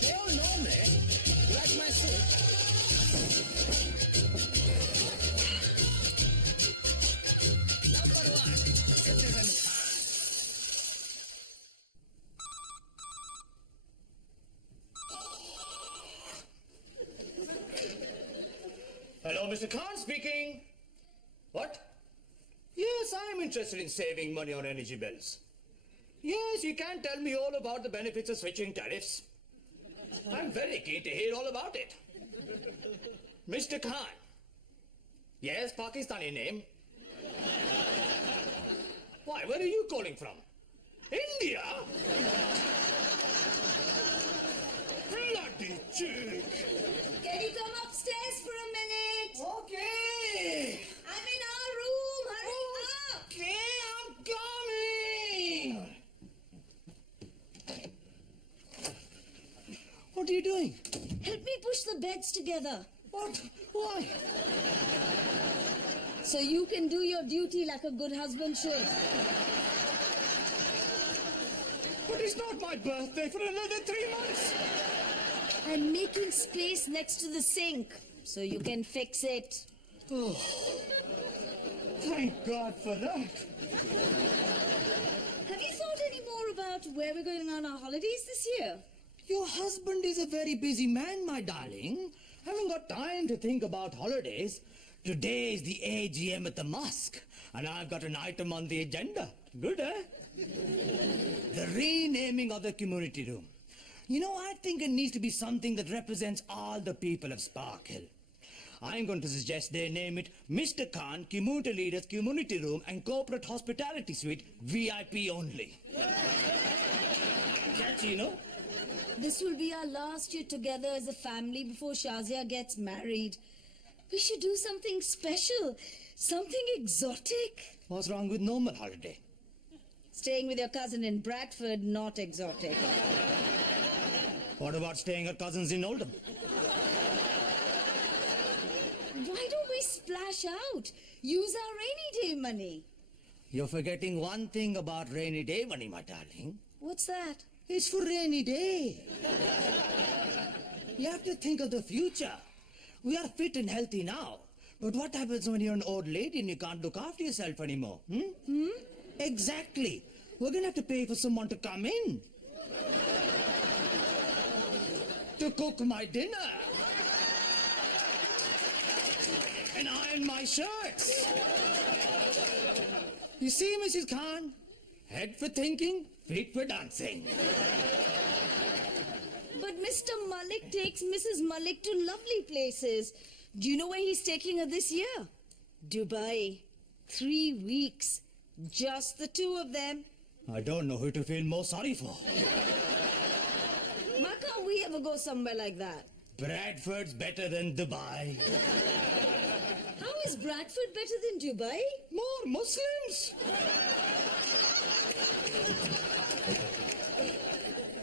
They all know me. Like my suit. Number one, citizen Khan. Hello, Mr. Khan speaking. What? Yes, I am interested in saving money on energy bills. Yes, you can tell me all about the benefits of switching tariffs. I'm very keen to hear all about it. Mr. Khan. Yes, Pakistani name. Why, where are you calling from? India? Bloody chick. Can you come upstairs for a minute? Okay. I'm in our room. Hurry up. Okay, I'm coming. What are you doing? Help me push the beds together What? Why? so you can do your duty like a good husband should. But it's not my birthday for another 3 months. I'm making space next to the sink so you can fix it. Oh, thank God for that. Have you thought any more about where we're going on our holidays this year? Your husband is a very busy man, my darling. Haven't got time to think about holidays. Today is the AGM at the mosque, and I've got an item on the agenda. Good, eh? The renaming of the community room. You know, I think it needs to be something that represents all the people of Spark Hill. I'm going to suggest they name it Mr. Khan Community Leaders Community Room and Corporate Hospitality Suite, VIP only. Catchy, you know? This will be our last year together as a family before Shazia gets married. We should do something special, something exotic. What's wrong with normal holiday? Staying with your cousin in Bradford, not exotic. What about staying at cousins in Oldham? Why don't we splash out? Use our rainy day money. You're forgetting one thing about rainy day money, my darling. What's that? It's for rainy day. You have to think of the future. We are fit and healthy now. But what happens when you're an old lady and you can't look after yourself anymore? Exactly. We're going to have to pay for someone to come in. To cook my dinner. And iron my shirts. You see, Mrs. Khan? Head for thinking, feet for dancing. But Mr. Malik takes Mrs. Malik to lovely places. Do you know where he's taking her this year? Dubai. 3 weeks. Just the two of them. I don't know who to feel more sorry for. Why can't we ever go somewhere like that? Bradford's better than Dubai. How is Bradford better than Dubai? More Muslims.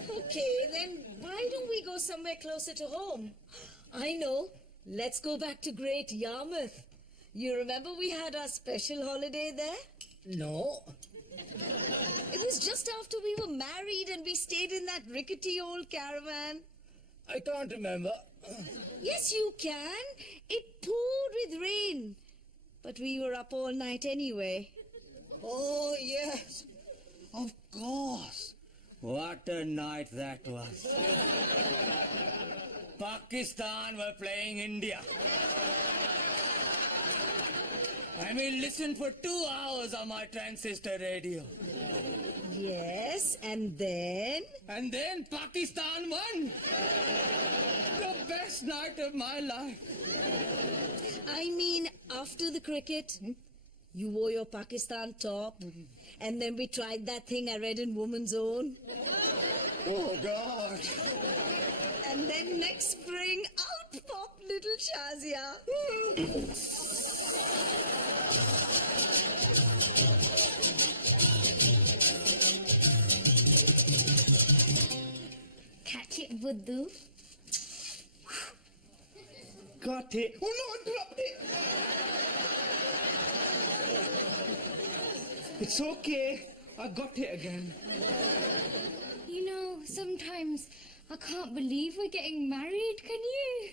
Okay, then why don't we go somewhere closer to home? I know. Let's go back to Great Yarmouth. You remember we had our special holiday there? No. It was just after we were married and we stayed in that rickety old caravan. I can't remember. Yes, you can. It poured with rain. But we were up all night anyway. Oh, yes. Of course. What a night that was. Pakistan were playing India. And we listened for 2 hours on my transistor radio. Yes, and then? And then Pakistan won. The best night of my life. I mean, after the cricket, you wore your Pakistan top, and then we tried that thing I read in Woman's Own. Oh, God. And then next spring, out popped little Shazia. Catch it, Buddhu. Got it. Oh, no, I dropped it. It's okay. I got it again. You know, sometimes I can't believe we're getting married, can you?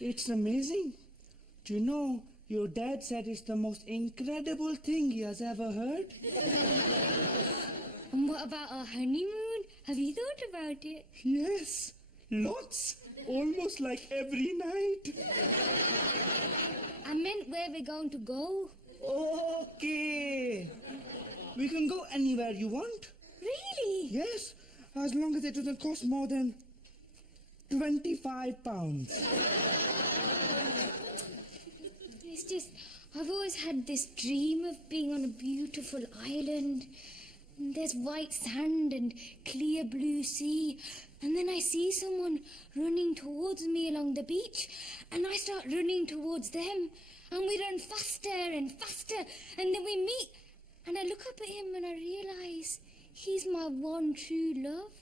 It's amazing. Do you know, your dad said it's the most incredible thing he has ever heard. And what about our honeymoon? Have you thought about it? Yes, lots. Almost like every night. I meant where we're going to go. Okay. We can go anywhere you want. Really? Yes, as long as it doesn't cost more than £25. It's just, I've always had this dream of being on a beautiful island. And there's white sand and clear blue sea. And then I see someone running towards me along the beach. And I start running towards them. And we run faster and faster. And then we meet. And I look up at him and I realise he's my one true love.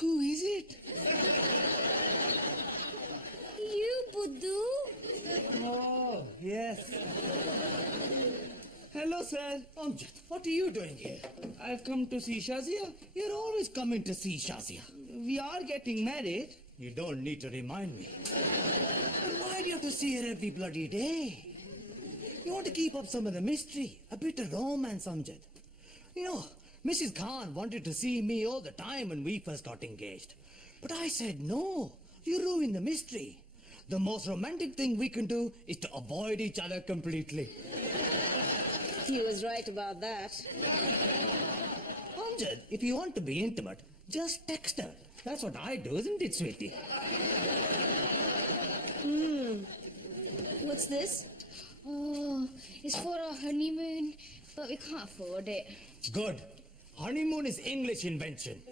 Who is it? You, Buddhu. Oh, yes. Hello, sir. Amjad, what are you doing here? I've come to see Shazia. You're always coming to see Shazia. We are getting married. You don't need to remind me. But why do you have to see her every bloody day? You want to keep up some of the mystery, a bit of romance, Amjad. You know, Mrs. Khan wanted to see me all the time when we first got engaged. But I said, no, you ruin the mystery. The most romantic thing we can do is to avoid each other completely. He was right about that. Amjad, if you want to be intimate, just text her. That's what I do, isn't it, sweetie? What's this? Oh, it's for our honeymoon, but we can't afford it. Good. Honeymoon is English invention.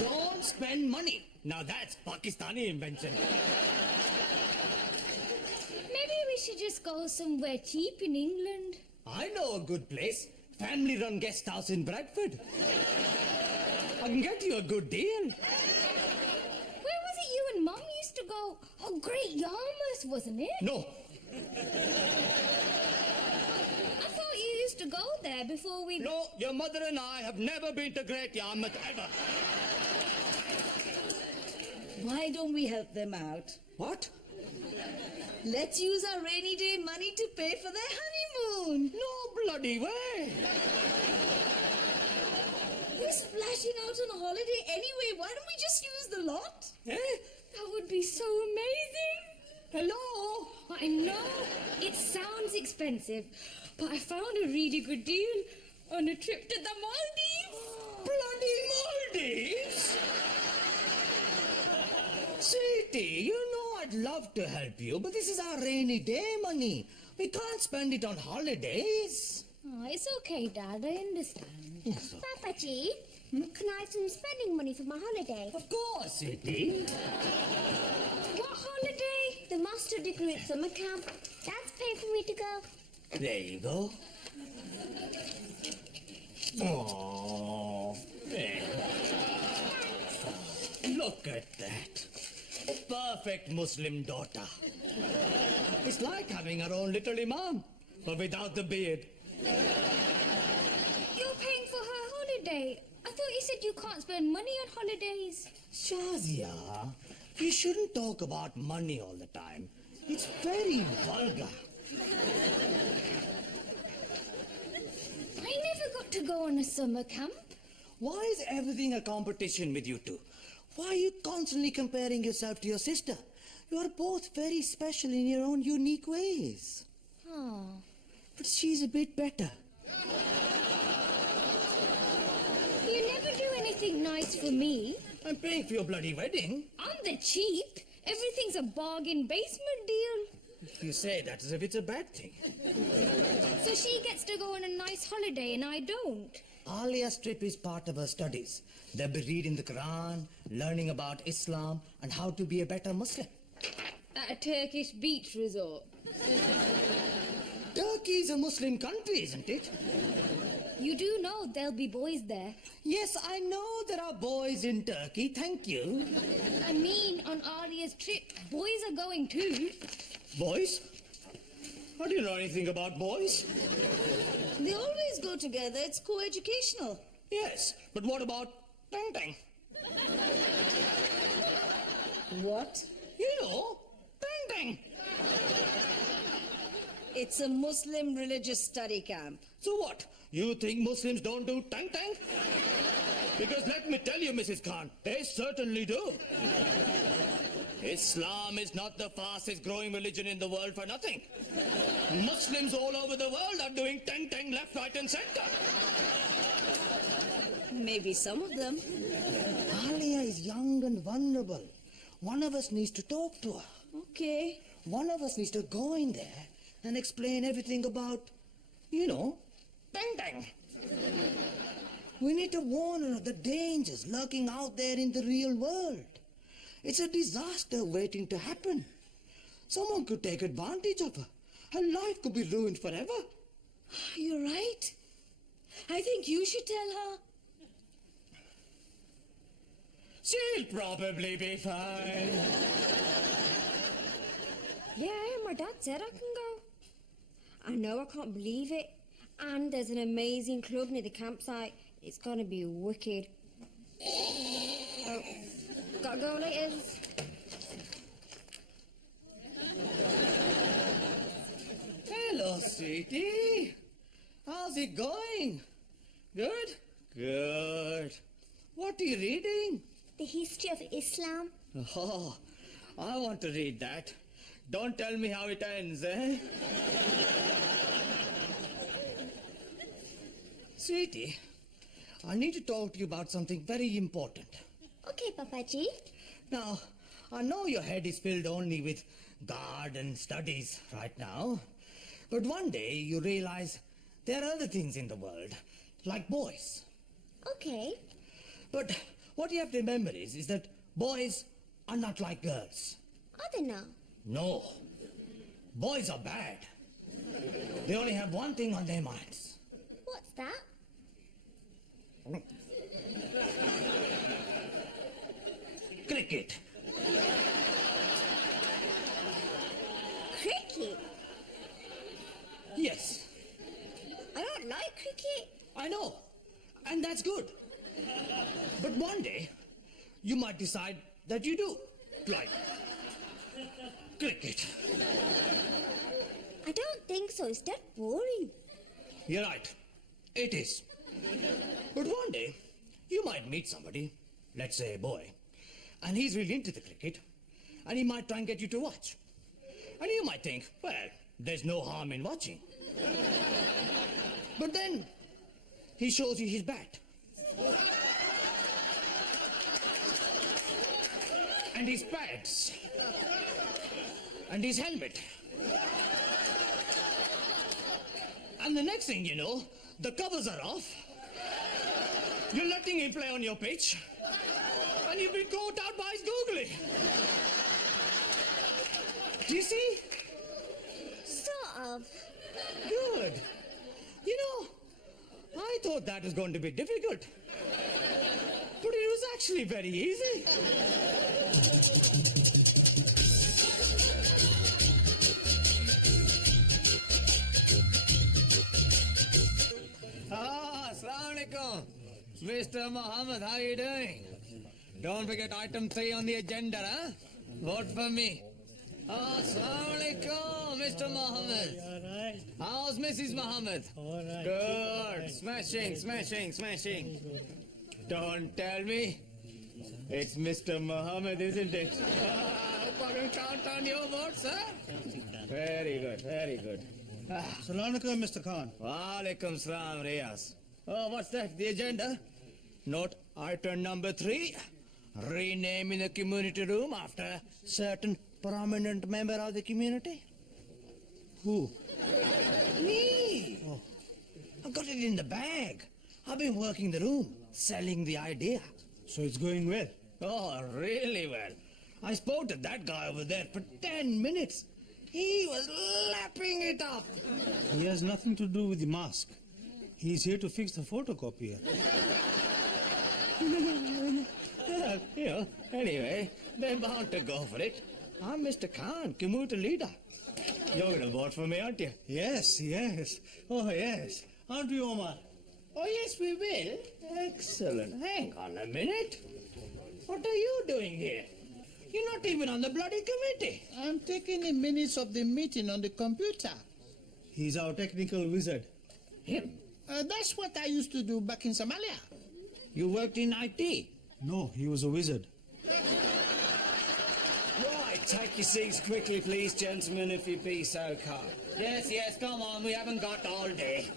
Don't spend money. Now that's Pakistani invention. Maybe we should just go somewhere cheap in England. I know a good place. Family-run guest house in Bradford. I can get you a good deal. Where was it you and Mum used to go? Oh, Great Yarmouth, wasn't it? No. I thought you used to go there before we... No, your mother and I have never been to Great Yarmouth ever. Why don't we help them out? What? Let's use our rainy day money to pay for their honeymoon. No bloody way. We're splashing out on a holiday anyway. Why don't we just use the lot? Eh? That would be so amazing. Hello? I know it sounds expensive, but I found a really good deal on a trip to the Maldives. Bloody Maldives? Sweetie, you know I'd love to help you, but this is our rainy day money. We can't spend it on holidays. Oh, it's okay, Dad. I understand. Yes, Papaji, can I have some spending money for my holiday? of course, sweetie. What holiday? The master degree at summer camp. Dad's paid for me to go. There you go. Oh, there. Look at that. Perfect Muslim daughter. It's like having our own little imam, but without the beard. You're paying for her holiday. I thought you said you can't spend money on holidays. Shazia, you shouldn't talk about money all the time. It's very vulgar. I never got to go on a summer camp. Why is everything a competition with you two? Why are you constantly comparing yourself to your sister? You are both very special in your own unique ways. Oh. But she's a bit better. You never do anything nice for me. I'm paying for your bloody wedding. On the cheap. Everything's a bargain basement deal. You say that as if it's a bad thing. So she gets to go on a nice holiday and I don't. Alia's trip is part of her studies. They'll be reading the Quran, learning about Islam, and how to be a better Muslim. At a Turkish beach resort. Turkey is a Muslim country, isn't it? You do know there'll be boys there. Yes, I know there are boys in Turkey, thank you. I mean, on Alia's trip, boys are going too. Boys? What do you know anything about boys? They always go together. It's co-educational. Yes, but what about tang-tang? What? You know, tang-tang. It's a Muslim religious study camp. So what? You think Muslims don't do tang-tang? Because let me tell you, Mrs. Khan, they certainly do. Islam is not the fastest growing religion in the world for nothing. Muslims all over the world are doing tang-tang left, right and center. Maybe some of them. Alia is young and vulnerable. One of us needs to talk to her. Okay. One of us needs to go in there and explain everything about, you know, tang-tang. We need to warn her of the dangers lurking out there in the real world. It's a disaster waiting to happen. Someone could take advantage of her. Her life could be ruined forever. You're right. I think you should tell her. She'll probably be fine. Yeah, my dad said I can go. I know, I can't believe it. And there's an amazing club near the campsite. It's gonna be wicked. Oh, gotta go later. Hello, sweetie. How's it going? Good? Good. What are you reading? The history of Islam. Oh, I want to read that. Don't tell me how it ends, eh? Sweetie, I need to talk to you about something very important. Okay, Papaji. Now, I know your head is filled only with garden studies right now, but one day you realize there are other things in the world, like boys. Okay. But what you have to remember is that boys are not like girls. I don't know. No. Boys are bad. They only have one thing on their minds. What's that? Cricket. Cricket. Yes, I don't like cricket. I know. And that's good. But one day, you might decide that you do like cricket. I don't think so. It's that boring. You're right. It is. But one day, you might meet somebody, let's say a boy, and he's really into the cricket, and he might try and get you to watch. And you might think, well, there's no harm in watching. But then, he shows you his bat. And his pads. And his helmet. And the next thing you know, the covers are off. You're letting him play on your pitch. And you've been caught out by his googly. Do you see? Sort of. Good. You know, I thought that was going to be difficult. But it was actually very easy. Assalamualaikum. Mr. Mohammed, how are you doing? Don't forget item 3 on the agenda, huh? Vote for me. Assalamualaikum, Mr. Mohammed. Alright. How's Mrs. Mohammed? Alright. Good. Smashing, smashing, smashing. Don't tell me. It's Mr. Mohammed, isn't it? Hope I can count on your votes, huh? Very good, very good. Assalamu alaikum, Mr. Khan. Walaikum salam, Riyaz. Oh, what's that? The agenda? Note item number 3. Renaming the community room after a certain prominent member of the community. Who? Me. Oh. I've got it in the bag. I've been working the room, selling the idea. So it's going well. Oh, really well. I spoke to that guy over there for 10 minutes. He was lapping it up. He has nothing to do with the mask. He's here to fix the photocopier. You know, anyway, they're bound to go for it. I'm Mr. Khan, commuter leader. You're going to vote for me, aren't you? Yes, yes. Oh, yes. Aren't we, Omar? Oh, yes, we will. Excellent. Hang on a minute. What are you doing here? You're not even on the bloody committee. I'm taking the minutes of the meeting on the computer. He's our technical wizard. Him? That's what I used to do back in Somalia. You worked in IT? No, he was a wizard. Right, take your seats quickly, please, gentlemen, if you be so kind. Yes, yes, come on. We haven't got all day.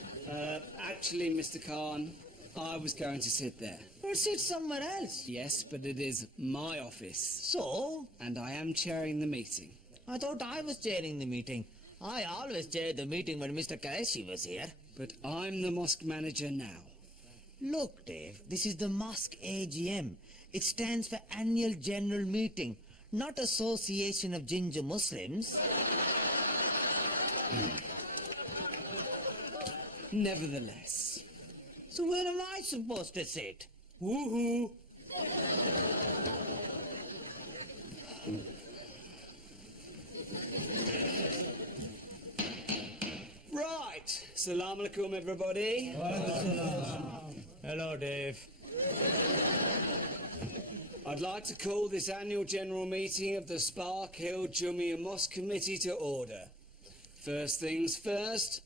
Actually, Mr. Khan, I was going to sit there. Or sit somewhere else. Yes, but it is my office, So? and I am chairing the meeting. I thought I was chairing the meeting. I always chaired the meeting when Mr. Qureshi was here. But I'm the mosque manager now. Look, Dave, this is the mosque AGM. It stands for Annual General Meeting, not Association of Ginger Muslims. Nevertheless. So where am I supposed to sit? Woohoo! Right. Assalamu alaikum, everybody. Hello, Dave. I'd like to call this annual general meeting of the Spark Hill Jummah Mosque Committee to order. First things first,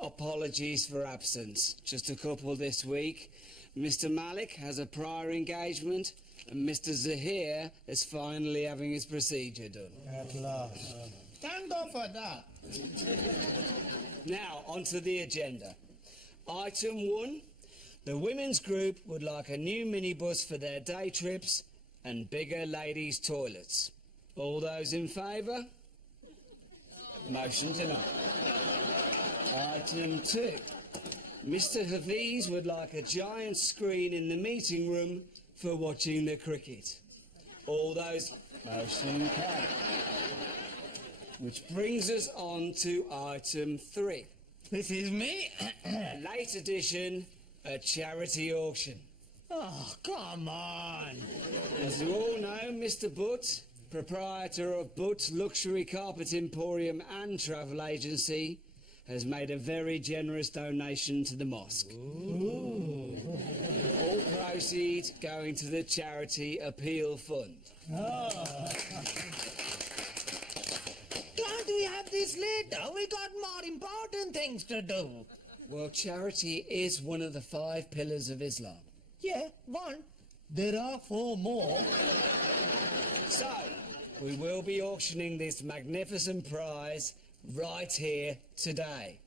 apologies for absence. Just a couple this week. Mr. Malik has a prior engagement, and Mr. Zahir is finally having his procedure done. At last. Thank God for that. Now, onto the agenda. Item 1, the women's group would like a new minibus for their day trips and bigger ladies' toilets. All those in favour? Motion denied. Item 2, Mr. Hafiz would like a giant screen in the meeting room for watching the cricket. All those... Motion carried. Which brings us on to item 3. This is me? A late edition, a charity auction. Oh, come on. As you all know, Mr. Butt, proprietor of Butt Luxury Carpet Emporium and Travel Agency, has made a very generous donation to the mosque. Ooh. All proceeds going to the charity appeal fund. Can't we have this later? We got more important things to do. Well, charity is one of the 5 pillars of Islam. Yeah, one. There are 4 more. So, we will be auctioning this magnificent prize right here today.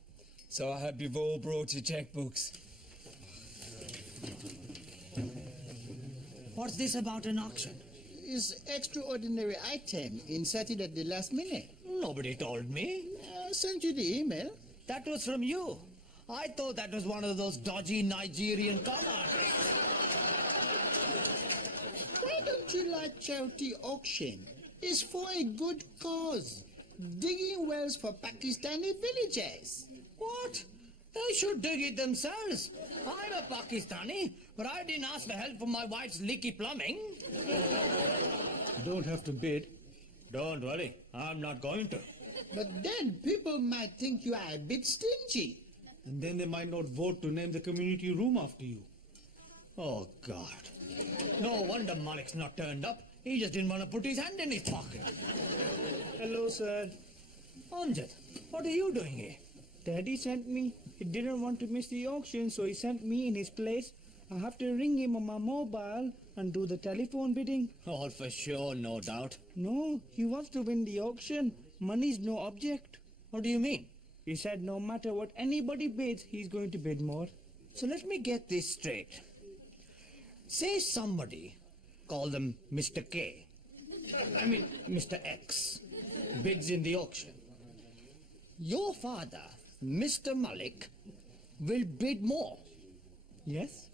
So I hope you've all brought your checkbooks. What's this about an auction? It's extraordinary item inserted at the last minute. Nobody told me. I sent you the email. That was from you. I thought that was one of those dodgy Nigerian con artists. Why don't you like charity auction? It's for a good cause. Digging wells for Pakistani villagers. What? They should dig it themselves. I'm a Pakistani, but I didn't ask for help for my wife's leaky plumbing. You don't have to bid. Don't worry, I'm not going to. But then people might think you are a bit stingy. And then they might not vote to name the community room after you. Oh, God. No wonder Malik's not turned up. He just didn't want to put his hand in his pocket. Hello, sir. Amjad, what are you doing here? Daddy sent me. He didn't want to miss the auction, so he sent me in his place. I have to ring him on my mobile and do the telephone bidding. All for sure, no doubt. No, he wants to win the auction. Money's no object. What do you mean? He said no matter what anybody bids, he's going to bid more. So let me get this straight. Say somebody, call them Mr. K, I mean Mr. X, bids in the auction. Your father, Mr. Malik, will bid more. Yes?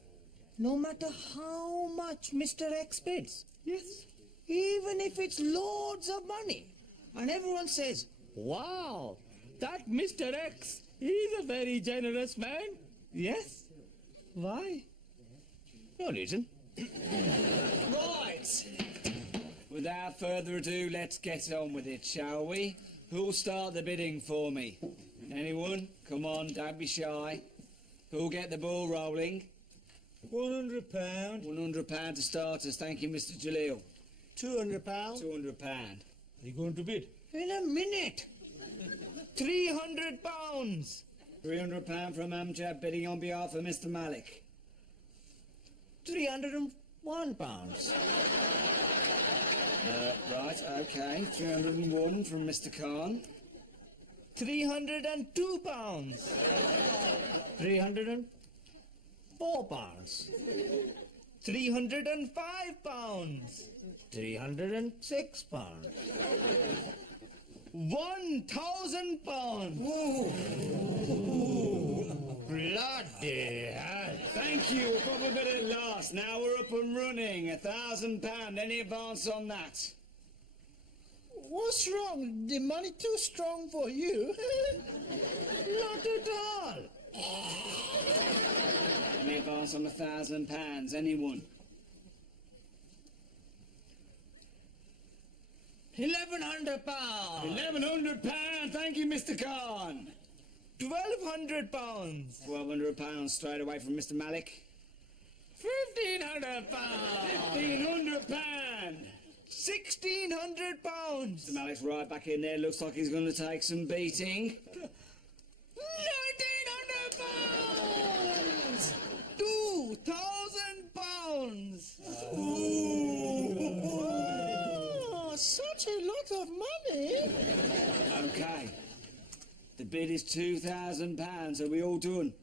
No matter how much Mr. X bids. Yes. Even if it's loads of money. And everyone says, wow, that Mr. X, he's a very generous man. Yes? Why? No reason. Right. Without further ado, let's get on with it, shall we? Who'll start the bidding for me? Anyone? Come on, don't be shy. Who'll get the ball rolling? £100. £100 to start us. Thank you, Mr. Jalil. £200. £200. Are you going to bid? In a minute. £300. £300 from Amjad bidding on behalf of Mr. Malik. £301. Right, okay. 301 from Mr. Khan. £302. £304. £305. £306. £1,000. Bloody hell. Thank you. We'll probably bid at last. Now we're up and running. £1,000. Any advance on that? What's wrong? The money too strong for you? Not at all. Any advance on £1,000? Anyone? £1,100. £1,100. Thank you, Mr. Khan. £1,200. £1,200 straight away from Mr. Malik. £1,500. £1,500. £1,600. Mr. Malik's right back in there. Looks like he's going to take some beating. £1,900. £2,000. Oh, such a lot of money. Okay. The bid is £2,000. Are we all done?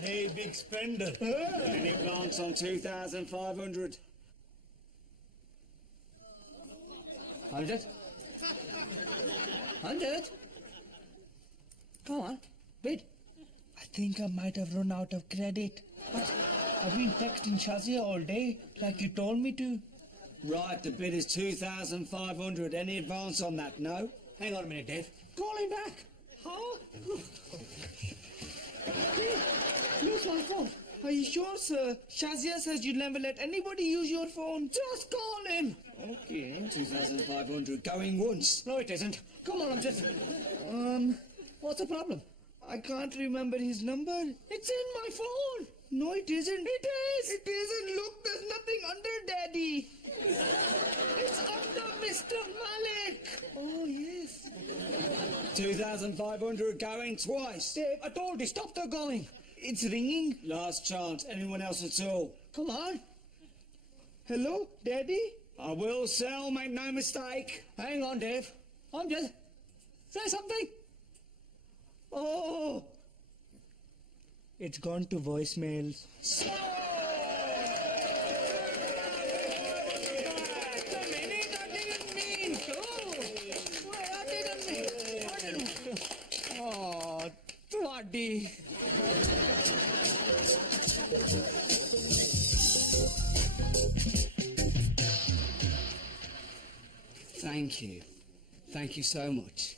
Hey, big spender. Any advance on 2,500? 100. 100. Go on, bid. I think I might have run out of credit. But I've been texting Shazia all day, like you told me to. Right, the bid is 2,500. Any advance on that? No? Hang on a minute, Dave. Call him back. Huh? Use my phone. Are you sure, sir? Shazia says you'd never let anybody use your phone. Just call him. Okay. 2,500. Going once. No, it isn't. Come on, I'm just... what's the problem? I can't remember his number. It's in my phone. No, it isn't. It is. It isn't. Look, there's nothing under Daddy. It's under Mr. Malik. Oh, yes. 2,500 going twice. Dave, I told you, stop the going. It's ringing. Last chance. Anyone else at all? Come on. Hello, Daddy? I will sell, make no mistake. Hang on, Dave. I'm just... Say something. Oh. It's gone to voicemails. Oh, bloody. Thank you. Thank you so much.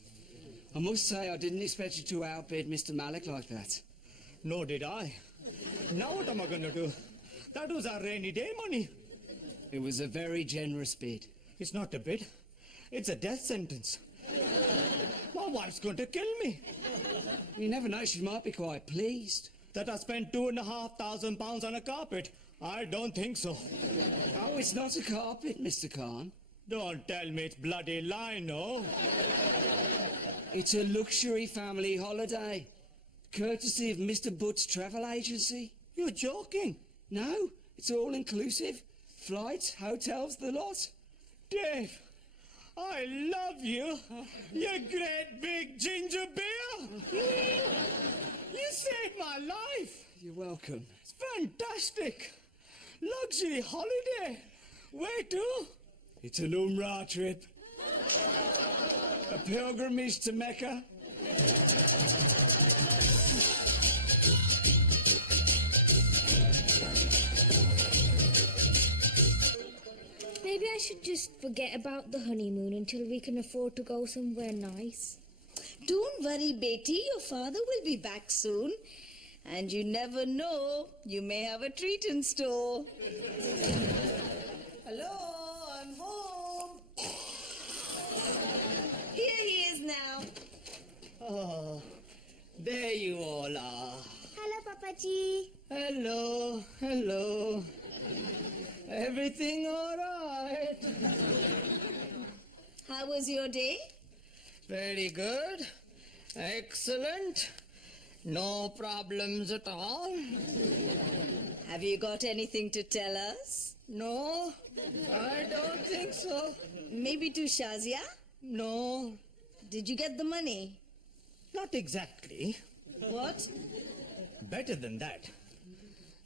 I must say I didn't expect you to outbid Mr. Malik like that. No, did I? Now what am I going to do? That was our rainy day money. It was a very generous bid. It's not a bid. It's a death sentence. My wife's going to kill me. You never know, she might be quite pleased. That I spent £2,500 on a carpet? I don't think so. Oh, it's not a carpet, Mr. Khan. Don't tell me it's bloody lie, no? It's a luxury family holiday. Courtesy of Mr. Butt's travel agency. You're joking. No, it's all inclusive. Flights, hotels, the lot. Dave, I love you. You great big ginger beer. You saved my life. You're welcome. It's fantastic. Luxury holiday. Where to? It's an Umrah trip. A pilgrimage to Mecca. Maybe I should just forget about the honeymoon until we can afford to go somewhere nice. Don't worry, Betty. Your father will be back soon. And you never know, you may have a treat in store. Hello, I'm home. Here he is now. Oh, there you all are. Hello, Papaji. Hello, hello. Everything all right? How was your day? Very good. Excellent. No problems at all. Have you got anything to tell us? No, I don't think so. Maybe to Shazia? No, Did you get the money? not exactly. What? Better than that.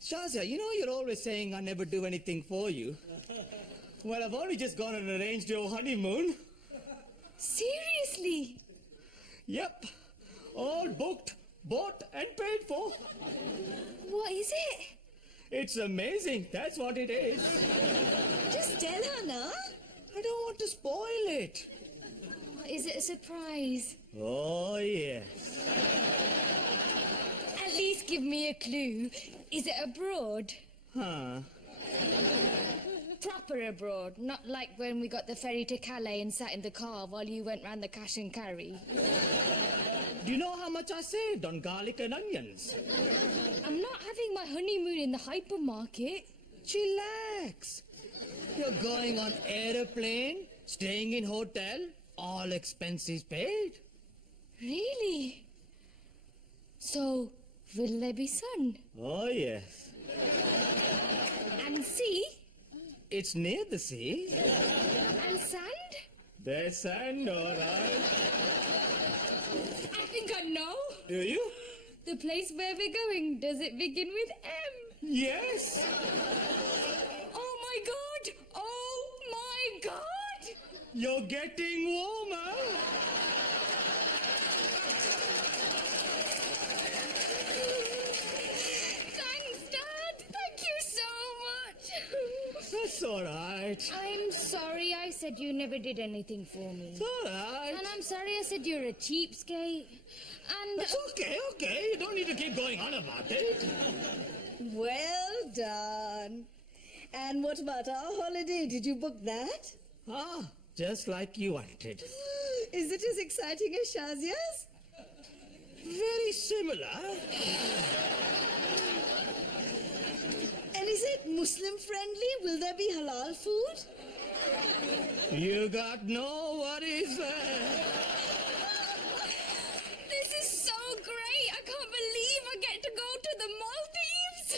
Shazia, you know you're always saying I never do anything for you. Well, I've only just gone and arranged your honeymoon. Seriously? Yep, all booked, bought and paid for. What is it? It's amazing, that's what it is. Just tell her, na? I don't want to spoil it. Is it a surprise? Oh, yes. At least give me a clue. Is it abroad? Huh. Proper abroad, not like when we got the ferry to Calais and sat in the car while you went round the cash and carry. Do you know how much I saved on garlic and onions? I'm not having my honeymoon in the hypermarket. Chillax. You're going on aeroplane, staying in hotel, all expenses paid. Really? So, will there be sun? Oh, yes. And sea? It's near the sea. And sand? There's sand, all right. I think I know. Do you? The place where we're going, does it begin with M? Yes. Oh my god! Oh my god! You're getting warmer. Thanks, Dad! Thank you so much! That's all right. I'm sorry I said you never did anything for me. It's all right. And I'm sorry I said you're a cheapskate. And It's okay, okay. You don't need to keep going on about it. Well done. And what about our holiday? Did you book that? Ah, just like you wanted. Is it as exciting as Shazia's? Very similar. And is it Muslim friendly? Will there be halal food? You got no worries there. this is so great! I can't believe I get to go to the Maldives!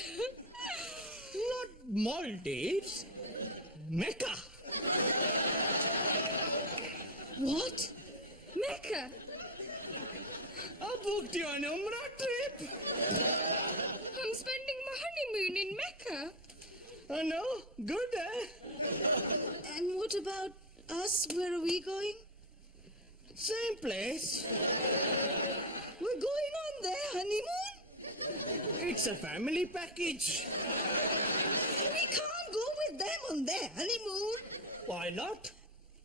Not Maldives. Mecca. What? Mecca! I booked you an Umrah trip. I'm spending my honeymoon in Mecca. I know. Good, eh? And what about us? Where are we going? Same place. We're going on their honeymoon? It's a family package. We can't go with them on their honeymoon. Why not?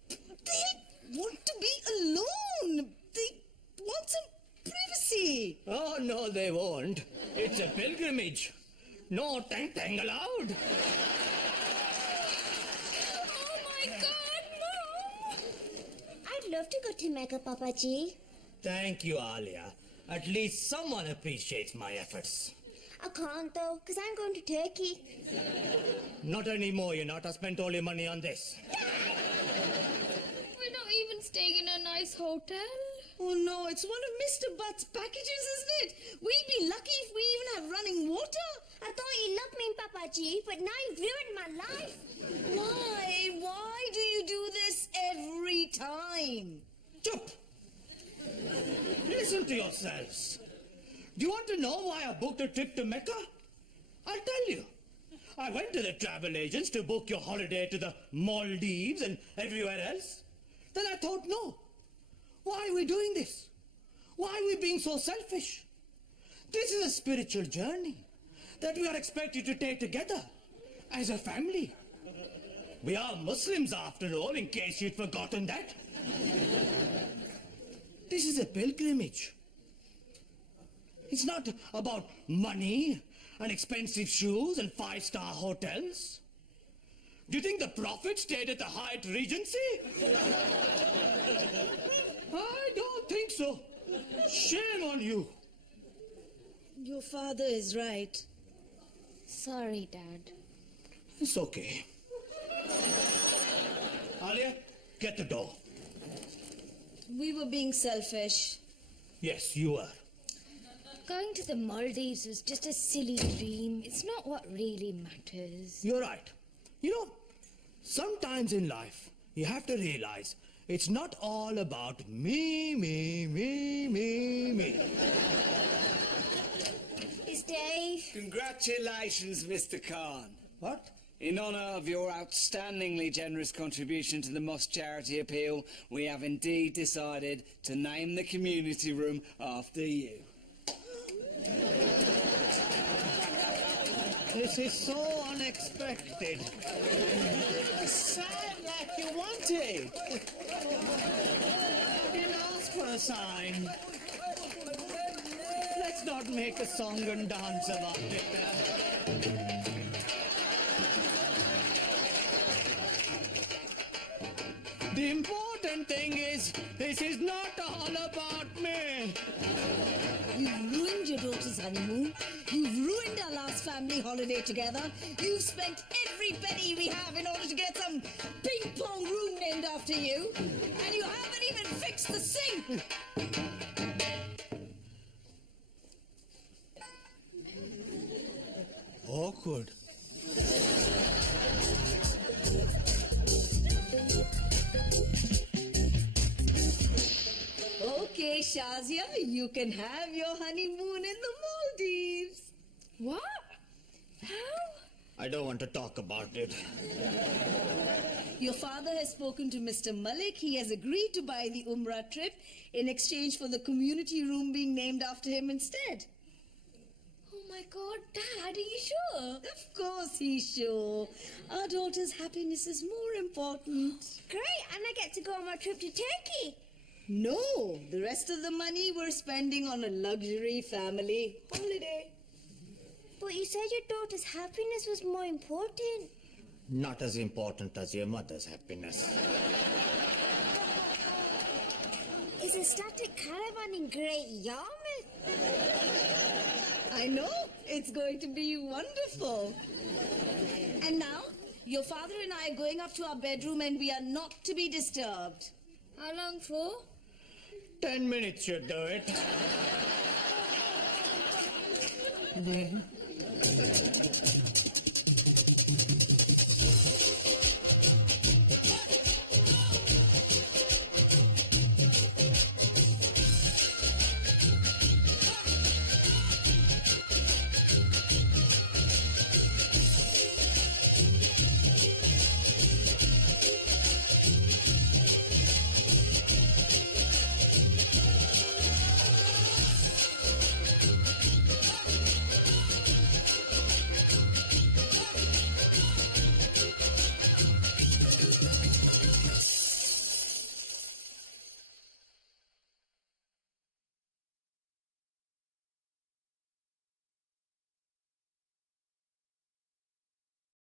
They want to be alone. They want some privacy. Oh, no, they won't. It's a pilgrimage. No tang allowed. Oh my god, Mom! I'd love to go to Mecca, Papaji. Thank you, Alia. At least someone appreciates my efforts. I can't though, because I'm going to Turkey. Not anymore, you're not. I spent all your money on this. We're not even staying in a nice hotel. Oh no, it's one of Mr. Butt's packages, isn't it? We'd be lucky if we even have running water. I thought you loved me, Papaji, but now you've ruined my life. Why? Why do you do this every time? Chup! Listen to yourselves. Do you want to know why I booked a trip to Mecca? I'll tell you. I went to the travel agents to book your holiday to the Maldives and everywhere else. Then I thought, no. Why are we doing this? Why are we being so selfish? This is a spiritual journey that we are expected to take together as a family. We are Muslims after all, in case you'd forgotten that. This is a pilgrimage. It's not about money and expensive shoes and five-star hotels. Do you think the Prophet stayed at the Hyatt Regency? I don't think so. Shame on you. Your father is right. Sorry, Dad. It's okay. Alia, get the door. We were being selfish. Yes, you were. Going to the Maldives was just a silly dream. It's not what really matters. You're right. You know, sometimes in life, you have to realize it's not all about me. It's Dave. Congratulations, Mr. Khan. What? In honour of your outstandingly generous contribution to the mosque charity appeal, we have indeed decided to name the community room after you. This is so unexpected. Sign like you wanted. I didn't ask for a sign. Let's not make a song and dance about it. The important thing is, this is not all about me. You've ruined your daughter's honeymoon. You've ruined our last family holiday together. You've spent every penny we have in order to get some ping pong room named after you. And you haven't even fixed the sink. Awkward. Okay, Shazia, you can have your honeymoon in the Maldives. What? How? I don't want to talk about it. Your father has spoken to Mr. Malik. He has agreed to buy the Umrah trip in exchange for the community room being named after him instead. Oh my God, Dad, are you sure? Of course he's sure. Our daughter's happiness is more important. Great, and I get to go on my trip to Turkey. No, the rest of the money we're spending on a luxury family holiday. But you said your daughter's happiness was more important. Not as important as your mother's happiness. Is a static caravan in Great Yarmouth? I know, it's going to be wonderful. And now, your father and I are going up to our bedroom and we are not to be disturbed. How long for? 10 minutes should do it.